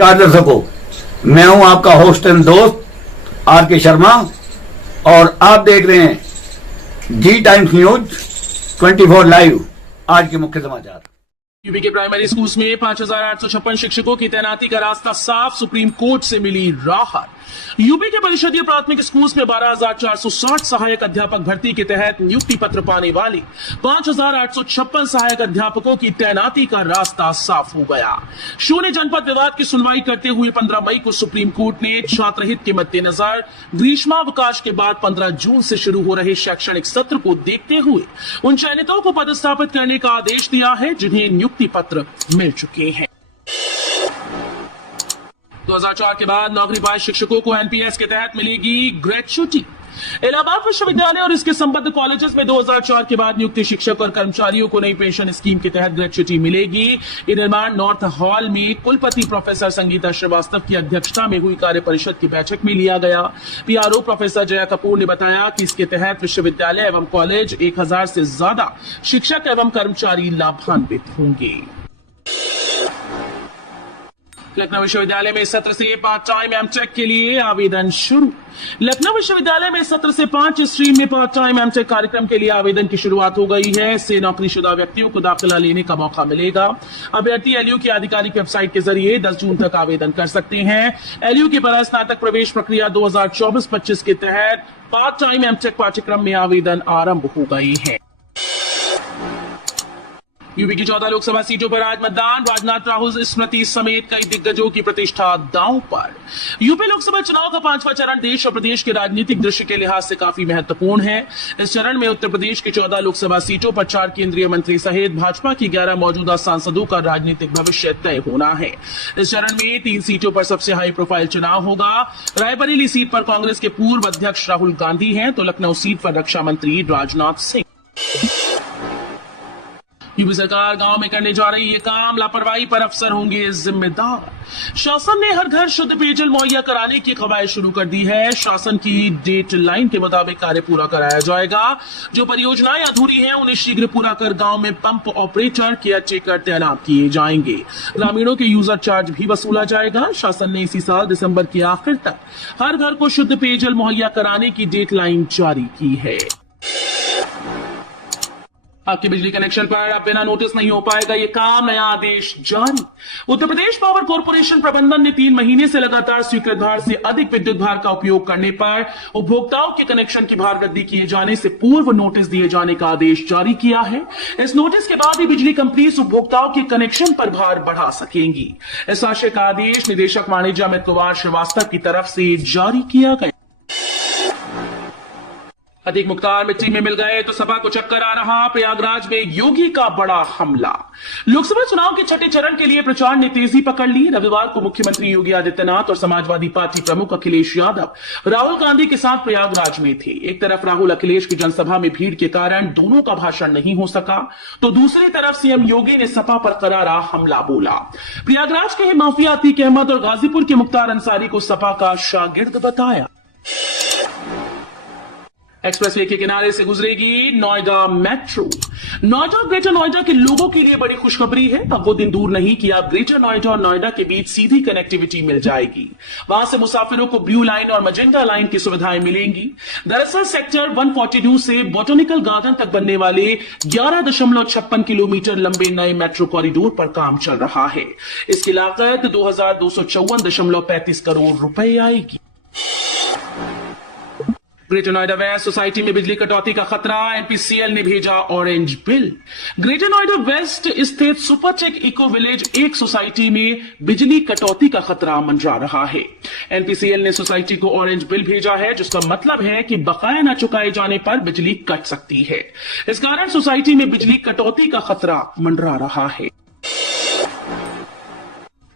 नमस्कार दर्शकों, मैं हूं आपका होस्ट एंड दोस्त आर के शर्मा और आप देख रहे हैं जी टाइम्स न्यूज 24 लाइव। आज के मुख्य समाचार। यूपी के प्राइमरी स्कूल्स में 5,856 शिक्षकों की तैनाती का रास्ता साफ, सुप्रीम कोर्ट से मिली राहत। यूपी के परिषदीय प्राथमिक स्कूल्स में 12,460 सहायक अध्यापक भर्ती के तहत नियुक्ति पत्र पाने वाले 5,856 सहायक अध्यापकों की तैनाती का रास्ता साफ हो गया। शून्य जनपद विवाद की सुनवाई करते हुए 15 मई को सुप्रीम कोर्ट ने छात्रहित के मद्देनजर ग्रीष्मावकाश के बाद 15 जून से शुरू हो रहे शैक्षणिक सत्र को देखते हुए उन चयनितों को पदस्थापित करने का आदेश दिया है जिन्हें नियुक्ति पत्र मिल चुके हैं। 2004 के बाद नौकरी पाए शिक्षकों को एनपीएस के तहत मिलेगी ग्रेच्युटी। इलाहाबाद विश्वविद्यालय और इसके संबद्ध कॉलेजेस में 2004 के बाद नियुक्त शिक्षक और कर्मचारियों को नई पेंशन स्कीम के तहत ग्रेच्युटी मिलेगी। ये निर्माण नॉर्थ हॉल में कुलपति प्रोफेसर संगीता श्रीवास्तव की अध्यक्षता में हुई कार्य परिषद की बैठक में लिया गया। पीआरओ प्रोफेसर जया कपूर ने बताया कि इसके तहत विश्वविद्यालय एवं कॉलेज 1000 से ज्यादा शिक्षक एवं कर्मचारी लाभान्वित होंगे। लखनऊ विश्वविद्यालय में इस सत्र से पार्ट टाइम एमटेक के लिए आवेदन शुरू। लखनऊ विश्वविद्यालय में इस सत्र से 5 स्ट्रीम में पार्ट टाइम एमटेक कार्यक्रम के लिए आवेदन की शुरुआत हो गई है। इससे नौकरीशुदा व्यक्तियों को दाखिला लेने का मौका मिलेगा। अभ्यर्थी एलयू की आधिकारिक वेबसाइट के जरिए 10 जून तक आवेदन कर सकते हैं। एलयू की स्नातक प्रवेश प्रक्रिया 2024-25 के तहत पार्ट टाइम एमटेक पाठ्यक्रम में आवेदन आरंभ हो गए हैं। यूपी की 14 लोकसभा सीटों पर आज मतदान। राजनाथ, राहुल, स्मृति समेत कई दिग्गजों की प्रतिष्ठा दांव पर। यूपी लोकसभा चुनाव का 5वां चरण देश और प्रदेश के राजनीतिक दृश्य के लिहाज से काफी महत्वपूर्ण है। इस चरण में उत्तर प्रदेश की 14 लोकसभा सीटों पर 4 केंद्रीय मंत्री सहित भाजपा की 11 मौजूदा सांसदों का राजनीतिक भविष्य तय होना है। इस चरण में 3 सीटों पर सबसे हाई प्रोफाइल चुनाव होगा। रायबरेली सीट पर कांग्रेस के पूर्व अध्यक्ष राहुल गांधी हैं, तो लखनऊ सीट पर रक्षा मंत्री राजनाथ सिंह। यूपी सरकार गांव में करने जा रही है काम, लापरवाही पर अफसर होंगे जिम्मेदार। शासन ने हर घर शुद्ध पेयजल मुहैया कराने की कवायद शुरू कर दी है। शासन की डेट लाइन के मुताबिक कार्य पूरा कराया जाएगा। जो परियोजनाएं अधूरी हैं उन्हें शीघ्र पूरा कर गांव में पंप ऑपरेटर, केयर टेकर तैनात किए जाएंगे। ग्रामीणों के यूजर चार्ज भी वसूला जाएगा। शासन ने इसी साल दिसंबर के आखिर तक हर घर को शुद्ध पेयजल मुहैया कराने की डेट लाइन जारी की है। आपके बिजली कनेक्शन पर अब बिना नोटिस नहीं हो पाएगा ये काम, नया आदेश जारी। उत्तर प्रदेश पावर कॉर्पोरेशन प्रबंधन ने 3 महीने से लगातार स्वीकृत भार से अधिक विद्युत भार का उपयोग करने पर उपभोक्ताओं के कनेक्शन की भार वृद्धि किए जाने से पूर्व नोटिस दिए जाने का आदेश जारी किया है। इस नोटिस के बाद ही बिजली कंपनी उपभोक्ताओं के कनेक्शन पर भार बढ़ा सकेंगी। इस आशय का आदेश निदेशक वाणिज्य अमित कुमार श्रीवास्तव की तरफ से जारी किया गया। अधिक मुख्तार मिट्टी में मिल गए तो सपा को चक्कर आ रहा। प्रयागराज में योगी का बड़ा हमला। लोकसभा चुनाव के 6ठे चरण के लिए प्रचार ने तेजी पकड़ ली। रविवार को मुख्यमंत्री योगी आदित्यनाथ और समाजवादी पार्टी प्रमुख अखिलेश यादव राहुल गांधी के साथ प्रयागराज में थे। एक तरफ राहुल अखिलेश की जनसभा में भीड़ के कारण दोनों का भाषण नहीं हो सका, तो दूसरी तरफ सीएम योगी ने सपा पर करारा हमला बोला। प्रयागराज के माफिया अतीक अहमद और गाजीपुर के मुख्तार अंसारी को सपा का शागिर्द बताया। एक्सप्रेसवे के किनारे से गुजरेगी नोएडा मेट्रो। नोएडा और ग्रेटर नोएडा के लोगों के लिए बड़ी खुशखबरी है। अब वो दिन दूर नहीं कि आप ग्रेटर नोएडा और नोएडा के बीच सीधी कनेक्टिविटी मिल जाएगी। वहां से मुसाफिरों को ब्लू लाइन और मजेंटा लाइन की सुविधाएं मिलेंगी। दरअसल सेक्टर 142 से बोटेनिकल गार्डन तक बनने वाले 11.56 किलोमीटर लंबे नए मेट्रो कॉरिडोर पर काम चल रहा है। इसकी लागत 2254.35 करोड़ रुपए आएगी। ग्रेटर नोएडा वेस्ट सोसाइटी में बिजली कटौती का खतरा। एनपीसीएल ने भेजा orange bill. Greater Noida West स्थित सुपरटेक इको विलेज 1 सोसाइटी में बिजली कटौती का खतरा मंडरा रहा है। एनपीसीएल ने सोसाइटी को ऑरेंज बिल भेजा है, जिसका मतलब है कि बकाया न चुकाए जाने पर बिजली कट सकती है। इस कारण सोसाइटी में बिजली कटौती का खतरा मंडरा रहा है।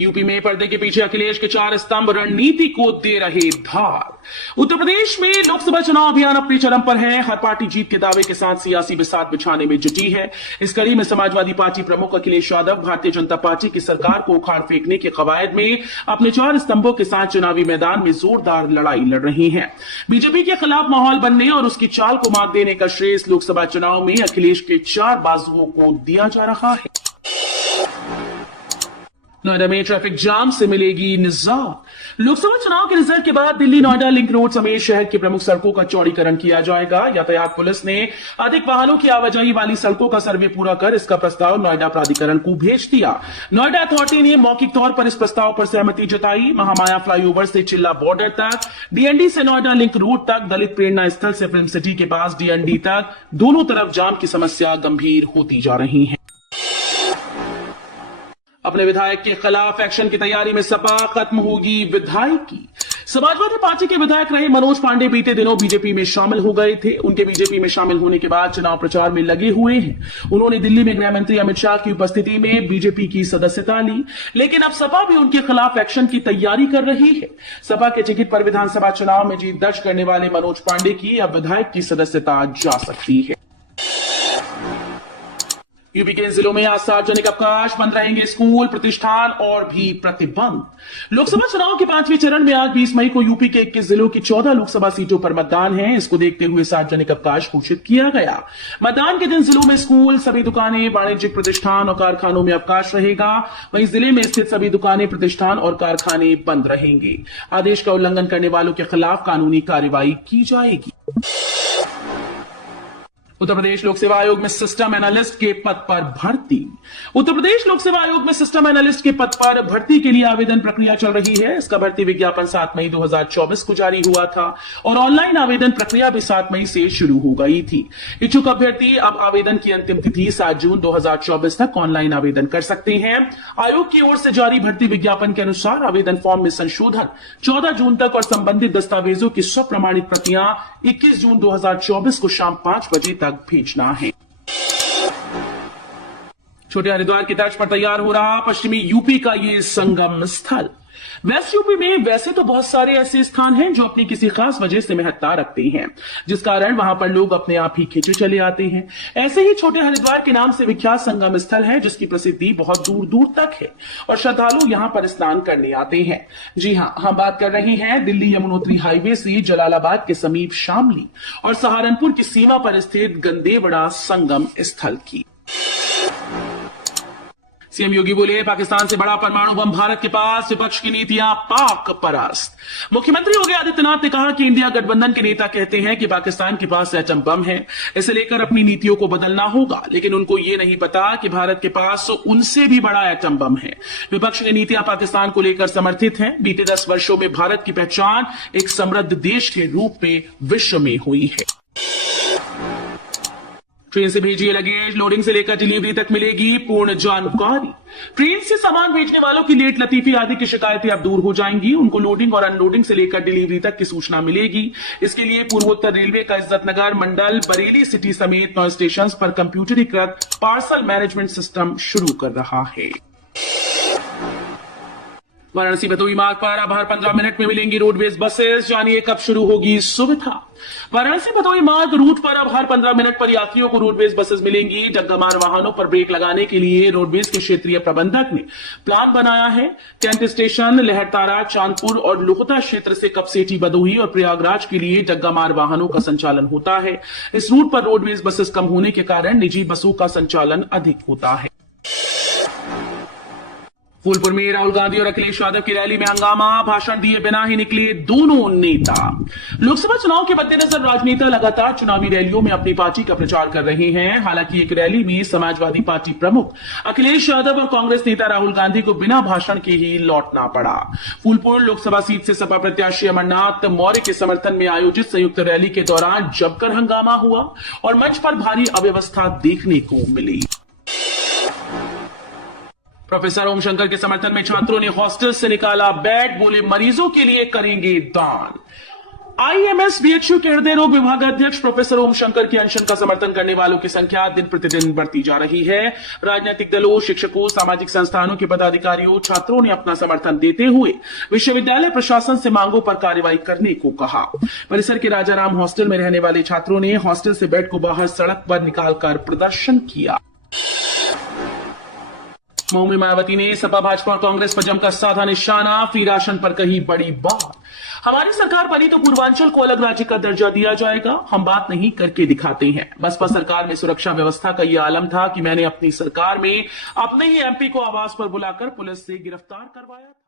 यूपी में पर्दे के पीछे अखिलेश के 4 स्तंभ रणनीति को दे रहे धार। उत्तर प्रदेश में लोकसभा चुनाव अभियान अपने चरम पर है। हर पार्टी जीत के दावे के साथ सियासी बिसात बिछाने में जुटी है। इस कड़ी में समाजवादी पार्टी प्रमुख अखिलेश यादव भारतीय जनता पार्टी की सरकार को उखाड़ फेंकने के कवायद में अपने 4 स्तंभों के साथ चुनावी मैदान में जोरदार लड़ाई लड़ रही हैं। बीजेपी के खिलाफ माहौल बनने और उसकी चाल को मात देने का श्रेय इस लोकसभा चुनाव में अखिलेश के 4 बाजुओं को दिया जा रहा है। नोएडा में ट्रैफिक जाम से मिलेगी निजात। लोकसभा चुनाव के रिजल्ट के बाद दिल्ली नोएडा लिंक रोड समेत शहर की प्रमुख सड़कों का चौड़ीकरण किया जाएगा। यातायात पुलिस ने अधिक वाहनों की आवाजाही वाली सड़कों का सर्वे पूरा कर इसका प्रस्ताव नोएडा प्राधिकरण को भेज दिया। नोएडा अथॉरिटी ने मौखिक तौर पर इस प्रस्ताव पर सहमति जताई। महामाया फ्लाईओवर से चिल्ला बॉर्डर तक, डीएनडी से नोएडा लिंक रोड तक, दलित प्रेरणा स्थल से फिल्म सिटी के पास डीएनडी तक दोनों तरफ जाम की समस्या गंभीर होती जा रही है। अपने विधायक के खिलाफ एक्शन की तैयारी में सपा, खत्म होगी विधायकी। समाजवादी पार्टी के विधायक रहे मनोज पांडे बीते दिनों बीजेपी में शामिल हो गए थे। उनके बीजेपी में शामिल होने के बाद चुनाव प्रचार में लगे हुए हैं। उन्होंने दिल्ली में गृह मंत्री अमित शाह की उपस्थिति में बीजेपी की सदस्यता ली, लेकिन अब सपा भी उनके खिलाफ एक्शन की तैयारी कर रही है। सपा के टिकट पर विधानसभा चुनाव में जीत दर्ज करने वाले मनोज पांडे की अब विधायक की सदस्यता जा सकती है। यूपी के जिलों में आज सार्वजनिक अवकाश, बंद रहेंगे स्कूल, प्रतिष्ठान और भी प्रतिबंध। लोकसभा चुनाव के 5वें चरण में आज 20 मई को यूपी के 21 जिलों की 14 लोकसभा सीटों पर मतदान है। इसको देखते हुए सार्वजनिक अवकाश घोषित किया गया। मतदान के दिन जिलों में स्कूल, सभी दुकानें, वाणिज्यिक प्रतिष्ठान और कारखानों में अवकाश रहेगा। वहीं जिले में स्थित सभी दुकानें, प्रतिष्ठान और कारखाने बंद रहेंगे। आदेश का उल्लंघन करने वालों के खिलाफ कानूनी कार्रवाई की जाएगी। उत्तर प्रदेश लोक सेवा आयोग में सिस्टम एनालिस्ट के पद पर भर्ती। उत्तर प्रदेश लोक सेवा आयोग में सिस्टम एनालिस्ट के पद पर भर्ती के लिए आवेदन प्रक्रिया चल रही है। इसका भर्ती विज्ञापन 7 मई 2024 को जारी हुआ था और ऑनलाइन आवेदन प्रक्रिया भी 7 मई से शुरू हो गई थी। इच्छुक अभ्यर्थी अब आवेदन की अंतिम तिथि 7 जून 2024 तक ऑनलाइन आवेदन कर सकते हैं। आयोग की ओर से जारी भर्ती विज्ञापन के अनुसार आवेदन फॉर्म में संशोधन 14 जून तक और संबंधित दस्तावेजों की स्वप्रमाणित प्रतियां 21 जून 2024 को शाम 5 बजे तक भेजना है। छोटे हरिद्वार की तर्ज पर तैयार हो रहा पश्चिमी यूपी का ये संगम स्थल। वेस्ट यूपी में वैसे तो बहुत सारे ऐसे स्थान हैं जो अपनी किसी खास वजह से महत्ता रखते हैं, जिस कारण वहां पर लोग अपने आप ही खींचे चले आते हैं। ऐसे ही छोटे हरिद्वार के नाम से विख्यात संगम स्थल है, जिसकी प्रसिद्धि बहुत दूर दूर तक है और श्रद्धालु यहां पर स्नान करने आते हैं। जी हां, हम बात कर रहे हैं दिल्ली यमुनोत्री हाईवे से जलालाबाद के समीप शामली और सहारनपुर की सीमा पर स्थित गंदेवड़ा संगम स्थल की। सीएम योगी बोले, पाकिस्तान से बड़ा परमाणु बम भारत के पास, विपक्ष की नीतियां पाक परस्त। मुख्यमंत्री योगी आदित्यनाथ ने कहा कि इंडिया गठबंधन के नेता कहते हैं कि पाकिस्तान के पास एटम बम है, इसे लेकर अपनी नीतियों को बदलना होगा, लेकिन उनको ये नहीं पता कि भारत के पास उनसे भी बड़ा एटम बम है। विपक्ष की नीतियां पाकिस्तान को लेकर समर्थित हैं। बीते 10 वर्षों में भारत की पहचान एक समृद्ध देश के रूप में विश्व में हुई है। ट्रेन से भेजिए लगेज, लोडिंग से लेकर डिलीवरी तक मिलेगी पूर्ण जानकारी। ट्रेन से सामान भेजने वालों की लेट लतीफी आदि की शिकायतें अब दूर हो जाएंगी। उनको लोडिंग और अनलोडिंग से लेकर डिलीवरी तक की सूचना मिलेगी। इसके लिए पूर्वोत्तर रेलवे का इज्जतनगर मंडल, बरेली सिटी समेत 9 स्टेशन पर कंप्यूटरीकृत पार्सल मैनेजमेंट सिस्टम शुरू कर रहा है। वाराणसी भदोही मार्ग पर अब हर 15 मिनट में मिलेंगी रोडवेज बसेस, जानिए कब शुरू होगी सुविधा। वाराणसी भदोही मार्ग रूट पर अब हर 15 मिनट पर यात्रियों को रोडवेज बसेस मिलेंगी। डग्गामार वाहनों पर ब्रेक लगाने के लिए रोडवेज के क्षेत्रीय प्रबंधक ने प्लान बनाया है। कैंट स्टेशन, लहरतारा, चांदपुर और लोहता क्षेत्र से कपसेठी, भदोही और प्रयागराज के लिए डग्गामार वाहनों का संचालन होता है। इस रूट पर रोडवेज बसेस कम होने के कारण निजी बसों का संचालन अधिक होता है। फूलपुर में राहुल गांधी और अखिलेश यादव की रैली में हंगामा, भाषण दिए बिना ही निकले दोनों नेता। लोकसभा चुनाव के मद्देनजर राजनेता लगातार चुनावी रैलियों में अपनी पार्टी का प्रचार कर रहे हैं। हालांकि एक रैली में समाजवादी पार्टी प्रमुख अखिलेश यादव और कांग्रेस नेता राहुल गांधी को बिना भाषण के ही लौटना पड़ा। फूलपुर लोकसभा सीट से सपा प्रत्याशी अमरनाथ मौर्य के समर्थन में आयोजित संयुक्त रैली के दौरान जमकर हंगामा हुआ और मंच पर भारी अव्यवस्था देखने को मिली। प्रोफेसर ओम शंकर के समर्थन में छात्रों ने हॉस्टल से निकाला बेड, बोले मरीजों के लिए करेंगे दान। आईएमएस बीएचयू के हृदय रोग विभाग अध्यक्ष प्रोफेसर ओम शंकर के अनशन का समर्थन करने वालों की संख्या दिन प्रतिदिन बढ़ती जा रही है। राजनीतिक दलों, शिक्षकों, सामाजिक संस्थानों के पदाधिकारियों, छात्रों ने अपना समर्थन देते हुए विश्वविद्यालय प्रशासन से मांगों पर कार्रवाई करने को कहा। परिसर के राजाराम हॉस्टल में रहने वाले छात्रों ने हॉस्टल से बेड को बाहर सड़क पर निकालकर प्रदर्शन किया। मऊ में मायावती ने सपा भाजपा और कांग्रेस पर जमकर साधा निशाना, फ्री राशन पर कही बड़ी बात। हमारी सरकार बनी तो पूर्वांचल को अलग राज्य का दर्जा दिया जाएगा, हम बात नहीं करके दिखाते हैं। बसपा सरकार में सुरक्षा व्यवस्था का यह आलम था कि मैंने अपनी सरकार में अपने ही एमपी को आवास पर बुलाकर पुलिस से गिरफ्तार करवाया।